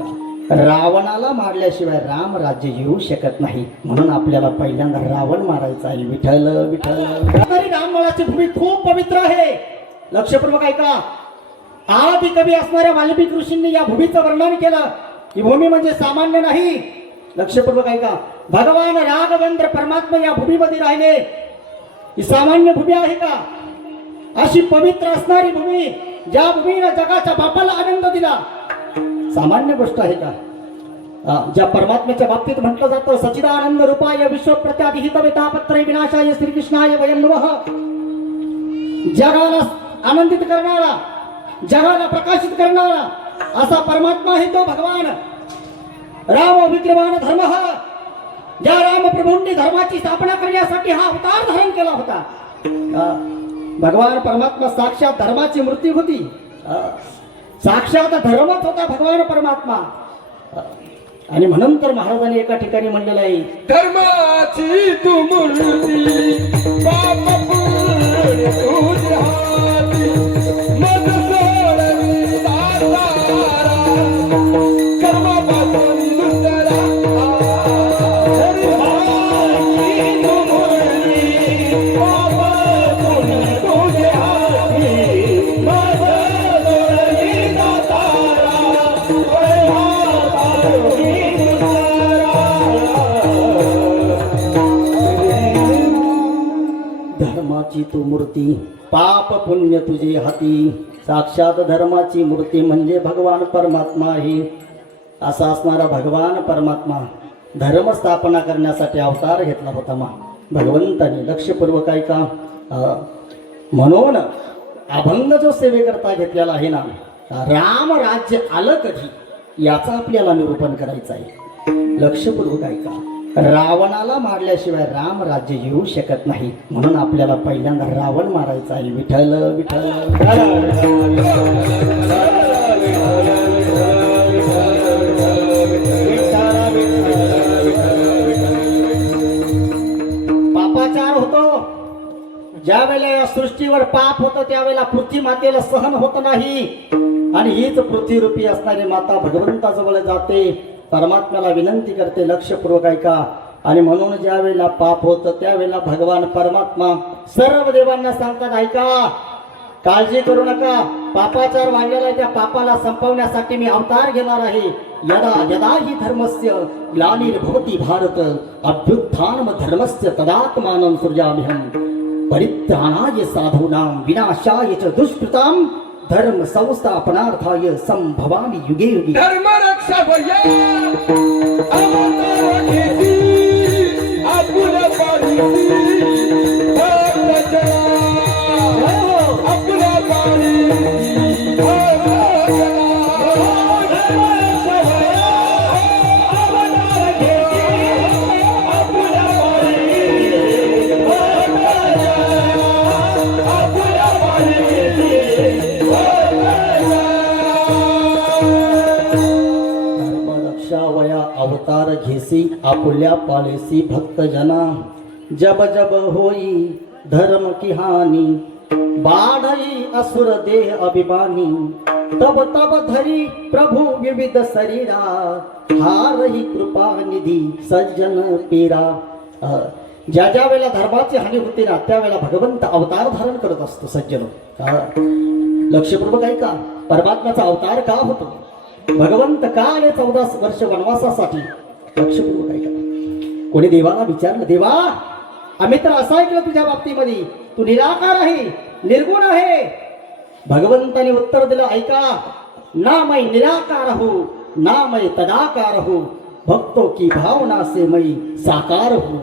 ऐका, रावणाला मारल्याशिवाय राम राज्य येऊ शकत नाही, म्हणून आपल्याला पहिल्यांदा रावण मारायचा आहे. विठ्ठल विठ्ठल. तरी राममळाची भूमी खूप पवित्र आहे. लक्षपूर्वक ऐका. आदि कवी असणाऱ्या वाल्मिकी ऋषींनी या भूमीचं वर्णन केलं. ही भूमी म्हणजे सामान्य नाही. लक्षपूर्वक ऐका. भगवान राघवेंद्र परमात्मा या भूमीमध्ये राहिले. ही सामान्य भूमी आहे का? अशी पवित्र असणारी भूमी, ज्या भूमीने जगाच्या बापाला आनंद दिला, सामान्य गोष्ट आहे का? ज्या परमात्म्याच्या बाबतीत म्हटलं जातं, सच्चिदानंद रूपाय विश्व प्रत्याधिहित तापत्रय विनाशाय श्रीकृष्णाय वयं नमः. जगाला आनंदित करणारा, जगाला प्रकाशित करणारा असा परमात्मा आहे तो भगवान राम विक्रमान धर्म. ज्या रामप्रभूंनी धर्माची स्थापना करण्यासाठी हा अवतार धारण केला होता. भगवान परमात्मा साक्षात धर्माची मूर्ती होती. साक्षात धर्मच होता भगवान परमात्मा. आणि म्हणून तर महाराजांनी एका ठिकाणी म्हणलेलं आहे, धर्माची तू मूर्ती पाप पुण्य तुझ्या हाती, मज सोडवी दातारा कर्मापासून दुसरा. धर्माची तू मूर्ती पाप पुण्य तुझ्या हाती, मज सोडवी दातारा धर्माची तू मूर्ती पाप पुण्य तुझे हाती. साक्षात धर्माची मूर्ती म्हणजे भगवान परमात्मा आहे. असा असणारा भगवान परमात्मा धर्म स्थापना करण्यासाठी अवतार घेतला होता भगवंताने. लक्षपूर्वक ऐका. म्हणून अभंग जो सेवेकरता घेतलेला आहे ना, राम राज्य आलं कधी याचा आपल्याला निरूपण करायचं आहे. लक्षपूर्वक ऐका. रावणाला मारल्याशिवाय राम राज्य येऊ शकत नाही, म्हणून आपल्याला पहिल्यांदा रावण मारायचा आहे. विठ्ठल विठ्ठल. पापाचार होतो ज्या वेळेला या सृष्टीवर पाप होतं, त्यावेळेला पृथ्वी मातेला सहन होत नाही. आणि हीच पृथ्वीरूपी असणारी माता भगवंताजवळ जाते, परमात्म्याला विनंती करते. लक्षपूर्वक ऐका. आणि म्हणून ज्या वेळेला पाप होतं त्यावेळेला भगवान परमात्मा सर्व देवांना सांगतात, ऐका, काळजी करू नका. पापाचार वाढलेला आहे, त्या पापाला संपवण्यासाठी मी अवतार घेणार आहे. यदा यदा हि धर्मस्य ग्लानिर्भवति भारत अभ्युत्थानम धर्मस्य तदात्मानं सृजाम्यहं परित्राणाय साधूनां विनाशाय च दुष्कृतां धर्म संस्थापनार्थाय संभवामि युगे युगे. धर्म रक्षा भैया अवतार घेती आपुल पारिती भक्त जना आपुल पारिती भक्त जना. धर्म रक्षा भैया अवतार घेती आपुल पारिती भक्त जना आपुल पारिती. वया अवतार घेसी आपुल्या पालेसी भक्त जना. जब जब होई धर्म की हानी बाढ़ई असुर देह अभिमानी. तब तब धरी प्रभु विविध शरीरा हारही कृपा निधी सज्जन पीरा. ज्या ज्या वेळेला धर्माची हानी होते ना, त्यावेळेला भगवंत अवतार धारण करत असतो. सज्जन लक्षपूर्वक ऐका. परमात्म्याचा अवतार का होतो? भगवंत का आले 14 वर्ष वनवासासाठी? लक्षपूर्वक ऐका. कोणी देवाला विचारलं, देवा आम्ही तर असं ऐकलं तुझ्या बाबतीमध्ये तू निराकार आहे, निर्गुण आहे. भगवंताने उत्तर दिलं, ऐका, ना मैं निराकार हूं ना मैं तदाकार हूं, भक्तों की भावना से मैं साकार हूं.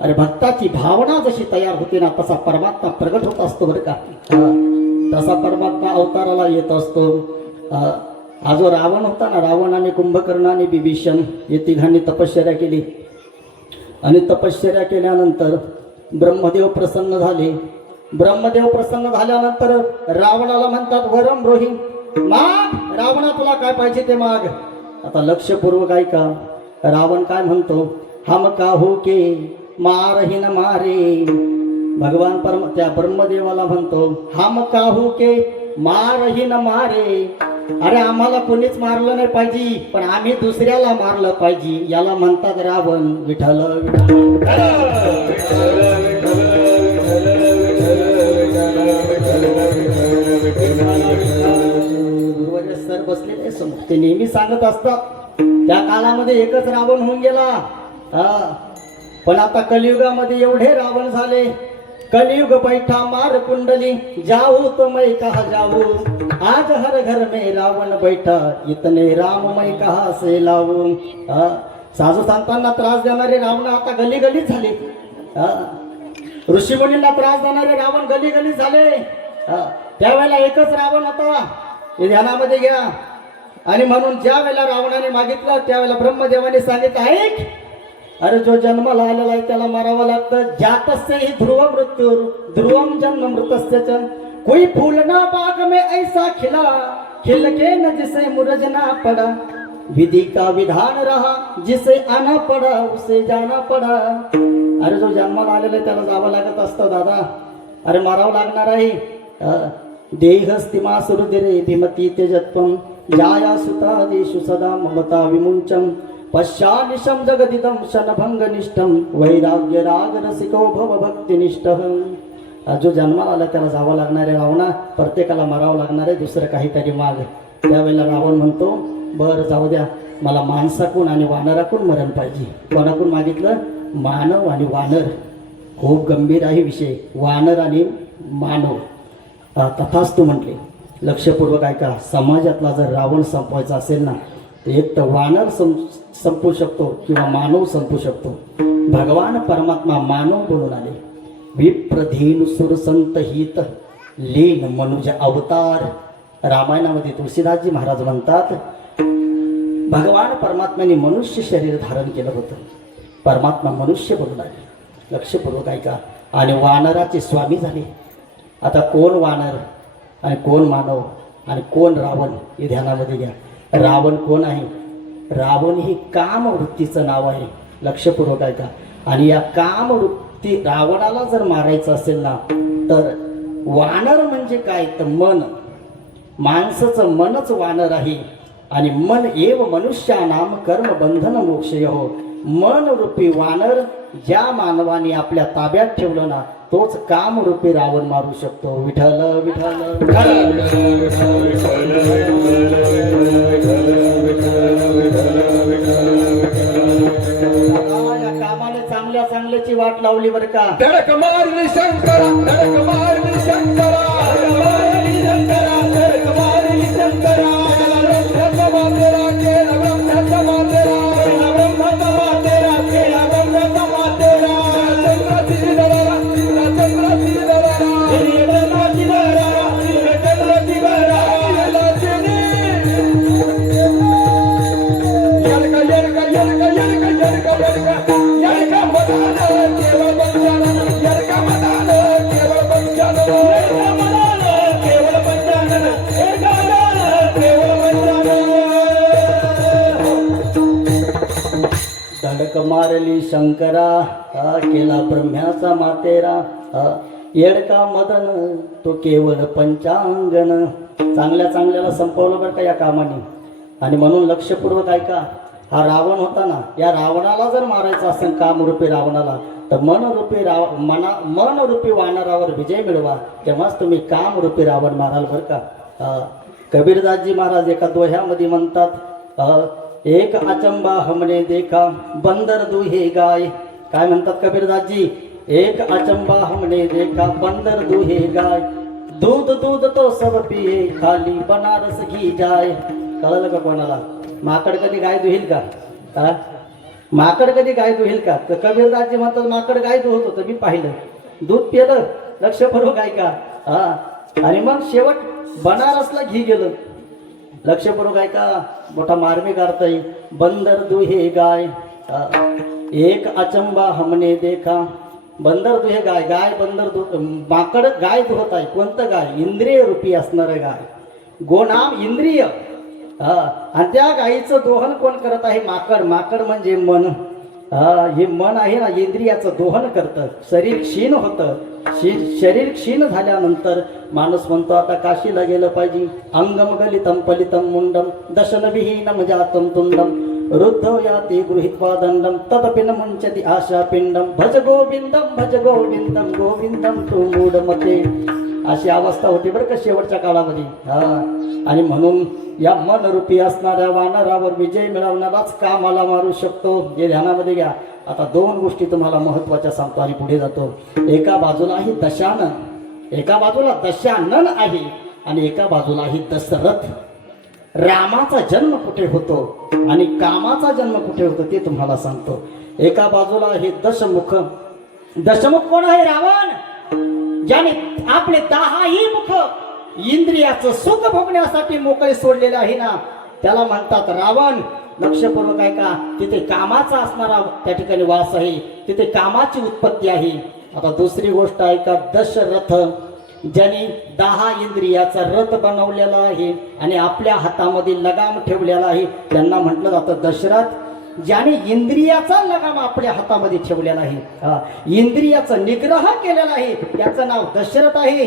अरे भक्ताची भावना जशी तयार होते ना, तसा परमात्मा प्रगट होत असतो बरं का. तसा परमात्मा अवताराला येत असतो. हा जो रावण होता ना, रावणाने कुंभकर्ण आणि बिभीषण हे तिघांनी तपश्चर्या केली. आणि तपश्चर्या केल्यानंतर ब्रह्मदेव प्रसन्न झाले. ब्रह्मदेव प्रसन्न झाल्यानंतर रावणाला म्हणतात, वरम रोही माग, रावणा तुला काय पाहिजे ते माग. आता लक्षपूर्वक ऐका. रावण काय म्हणतो, हम काहू के मारही न मारे. भगवान त्या ब्रह्मदेवाला म्हणतो, हम काहू के मारही न मारे, अरे आम्हाला कोणीच मारलं नाही पाहिजे, पण आम्ही दुसऱ्याला मारलं पाहिजे. याला म्हणतात रावण. विठ्ठल विठ्ठल. गुरुवारी सर बसलेले समोर ते नेहमी सांगत असतात त्या काळामध्ये एकच रावण होऊन गेला. पण आता कलियुगामध्ये एवढे रावण झाले. कलियुग बैठा मार कुंडली, जाऊ तो मैं कहा जाऊ. आज हर घर में रावण बैठा, इतने राममय कहा से लावू. साधू संतांना त्रास देणारे रावण आता गली गलीत झाले. ऋषीमुनींना त्रास देणारे रावण गली गलीत झाले. त्यावेळेला एकच रावण होता, हे ध्यानामध्ये घ्या. आणि म्हणून ज्या वेळेला रावणाने मागितलं त्यावेळेला ब्रह्मदेवाने सांगितलं, ऐक, अरे जो जन्माला आलेला आहे त्याला मारावं लागतं. जातस्य ही ध्रुव मृत्यू, ध्रुवम जन्म मृतस्य च. कोई फूल ना बाग में ऐसा खिला, खिल के न जिसे मुरझ ना पड़ा. विधि का विधान रहा, जिसे आना पड़ा उसे जाना पड़ा. अरे जो जन्माला आलेला आहे त्याला जावं लागत असतं दादा. अरे मारावं लागणार आहे. देहस्तिमा सुरुदिरे भीमती तेजत्वम, जाया सुता देशु सदा ममता विमुंचम. पश्चानिशम जगदिदम क्षणभंगनिष्ठम, वैराग्य राग रसिको भव भक्तिनिष्ठः. जो जन्माला आला त्याला जावं लागणार आहे रावणा, प्रत्येकाला मारावं लागणार आहे, दुसरं काहीतरी माग. त्यावेळेला रावण म्हणतो, बरं जाऊ द्या, मला माणसाकून आणि वानराकून मरण पाहिजे. कोणाकून मागितलं? मानव आणि वानर. खूप गंभीर आहे विषय, वानर आणि मानव. तथास्तु म्हटले. लक्षपूर्वक ऐका, समाजातला जर रावण संपवायचा असेल ना, एक तर वानर संपू शकतो किंवा मानव संपू शकतो. भगवान परमात्मा मानव बनून आले. विप्रधीन सुर संत हित लीन मनुज अवतार. रामायणामध्ये तुळशीदासजी महाराज म्हणतात, भगवान परमात्म्याने मनुष्य शरीर धारण केलं होतं. परमात्मा मनुष्य बनून आले. लक्षपूर्वक ऐका. आणि वानराचे स्वामी झाले. आता कोण वानर आणि कोण मानव आणि कोण रावण हे ध्यानामध्ये घ्या. रावण कोण आहे? रावण ही कामवृत्तीचं नाव आहे. लक्षपूर्वक ऐका. आणि या कामवृत्ती रावणाला जर मारायचं असेल ना, तर वानर म्हणजे काय? तर मन. माणसाचं मनच वानर आहे. आणि मन एव मनुष्यानाम कर्म बंधन मोक्षयो. मन रूपी वानर ज्या मानवाने आपल्या ताब्यात ठेवलं ना, तोच कामरूपी रावण मारू शकतो. विठ्ठल विठ्ठल या कामाने चांगल्या चांगल्याची वाट लावली बरं का. धडक मारली शंकरा, धडक मारली शंकरा, धडक मारली शंकरा, धडक मारली शंकरा. ब्रह्माचा मातेरा केला, ब्रह्माचा मातेरा, ब्रह्माचा मातेरा केला, ब्रह्माचा मातेरा. चंद्राची दरारा, चंद्राची दरारा, चंद्राची दरारा, चंद्राची दरारा. यडका यडका यडका यडका यडका यडका यडका मदान केवळ पंचानन, यडका मदान केवळ पंचानन, यडका मदान केवळ पंचानन, यडका मदान केवळ पंचानन. धडक मारली शंकरा, केला ब्रह्म्याचा मातेरा. येडका मदन तो केवळ पंचांगन. चांगल्या चांगल्याला संपवलं बरं का या कामाने. आणि म्हणून लक्षपूर्वक ऐका. हा रावण होता ना, या रावणाला जर मारायचं असेल कामरूपी रावणाला, तर मनरूपी वानरावर विजय मिळवा, तेव्हाच तुम्ही कामरूपी रावण माराल बरं का. कबीरदासजी महाराज एका दोह्यामध्ये म्हणतात, एक अचंबा हमने देखा बंदर दुहे गाय. काय म्हणतात कबीरदासजी? एक अचंबा हमने देखा बंदर दुहे गाय. दूध दूध तो सब पिये, खाली बनारस घी जाय. कळलं का कोणाला? माकड कधी गाय दुहील का? माकड कधी गाय दुहील का? तर कबीरदासजी म्हणतात, माकड गाय दुहत होतं, मी पाहिलं, दूध पिलं. लक्षपूर्वक ऐका. आणि मग शेवट बनारसला घी गेलं. लक्षपूर्वक ऐका. मोठा मार्मिक अर्थ आहे. बंदर दुहे गाय, एक अचंबा हमने देखा. बंदर दुहे गाय, गाय बंदर माकड गाय दुहत आहे. कोणतं गाय? इंद्रिय रूपी असणारं गाय. गोनाम इंद्रिय. आणि त्या गायीचं दोहन कोण करत आहे? माकड. माकड म्हणजे मन. हे मन आहे ना, इंद्रियाचं दोहन करतं. शरीर क्षीण होतं शरीर क्षीण झाल्यानंतर माणूस म्हणतो आता काशीला गेलं पाहिजे. अंगम गलितम पलितम मुंडम दशनविहीनम जातम तुंडम रुद्धो याति गृहीत्वा दंडम तदपि न मुंचति आशा पिंडम भज गोविंदम गोविंदम तू मूढमते. अशी अवस्था होती बरं का शेवटच्या काळामध्ये. आणि म्हणून या मनरूपी असणाऱ्या वानरावर विजय मिळवणाराच का मला मारू शकतो हे ध्यानामध्ये घ्या. आता दोन गोष्टी तुम्हाला महत्वाच्या सांगतो आणि पुढे जातो. एका बाजूला आहे दशानन, एका बाजूला दशानन आहे आणि एका बाजूला आहे दशरथ. रामाचा जन्म कुठे होतो आणि कामाचा जन्म कुठे होतो ते तुम्हाला सांगतो. एका बाजूला आहे दशमुख. दशमुख कोण आहे? रावण. ज्याने आपले 10ही मुख इंद्रियाचं सुख भोगण्यासाठी मोकळे सोडलेले आहे ना, त्याला म्हणतात रावण. लक्षपूर्वक आहे का? तिथे कामाचा असणारा त्या ठिकाणी वास आहे, तिथे कामाची उत्पत्ती आहे. आता दुसरी गोष्ट आहे का? दशरथ, ज्याने 10 इंद्रियाचा रथ बनवलेला आहे आणि आपल्या हातामध्ये लगाम ठेवलेला आहे, त्यांना म्हटलं जातं दशरथ. ज्याने इंद्रियाचा लगाम आपल्या हातामध्ये ठेवलेला आहे, इंद्रियाचा निग्रह केलेला आहे, त्याचं नाव दशरथ आहे.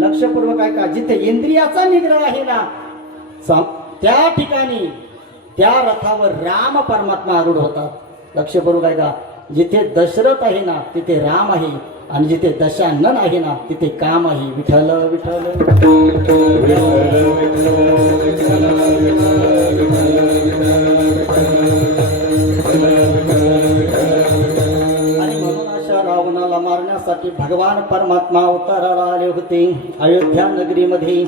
लक्षपूर्वक आहे का? जिथे इंद्रियाचा निग्रह आहे ना, त्या ठिकाणी त्या रथावर राम परमात्मा आरूढ होतात. लक्षपूर्वक आहे का? जिथे दशरथ आहे ना तिथे राम आहे आणि जिथे दशानन आहे ना तिथे काम आहे. विठ्ठल विठ्ठल आणि म्हणून अशा रावणाला मारण्यासाठी भगवान परमात्मा अवताराला आले होते अयोध्या नगरीमध्ये.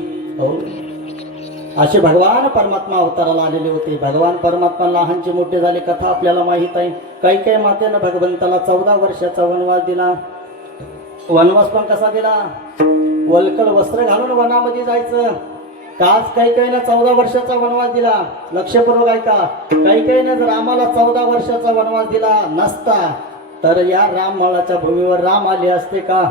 असे भगवान परमात्मा अवताराला आलेले होते. भगवान परमात्मा लहानचे मोठे झाले, कथा आपल्याला माहित आहे. काही काही मातेनं भगवंताला 14 वर्षाचा वनवास दिला. वनवास पण कसा दिला? वल्कल वस्त्र घालून वनामध्ये जायचं. काच काही काहीनं 14 वर्षाचा वनवास दिला. लक्षपूर्वक ऐका. काही काहीनं जर आम्हाला 14 वर्षाचा वनवास दिला नसता तर या राममाळाच्या भूमीवर राम आले असते का?